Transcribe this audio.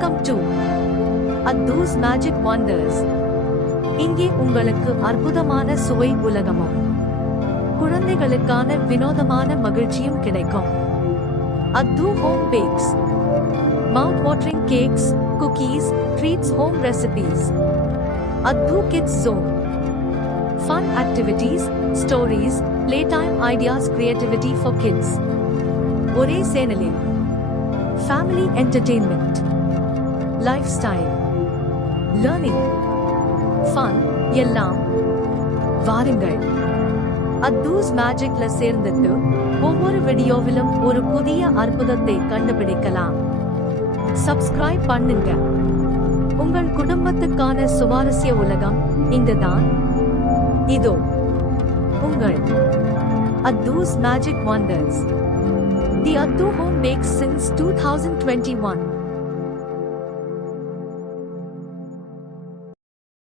Welcome to Athu's magic wonders. இங்கே உங்களுக்கு அற்புதமான சுவை உலகமும் குழந்தைகளுக்கான வினோதமான மகிழ்ச்சியும் கிடைக்கும். Athu home bakes, mouth watering cakes, cookies, treats, home recipes. Athu kids zone, fun activities, stories, playtime ideas, creativity for kids. ஒரே சேனலில் family entertainment, lifestyle, learning, fun எல்லாம் வாருங்கள். அத்தூஸ் மேஜிக்ல சேர்ந்துட்டு ஒவ்வொரு வீடியோவிலும் ஒரு புதிய அற்புதத்தை கண்டுபிடிக்கலாம். சப்ஸ்கிரைப் பண்ணுங்க. உங்கள் குடும்பத்துக்கான சுவாரஸ்ய உலகம் இங்குதான். இதோ உங்கள் அத்தூஸ் மேஜிக் வண்டர்ஸ். தி அத்து ஹோம் பேக்ஸ் since 2021.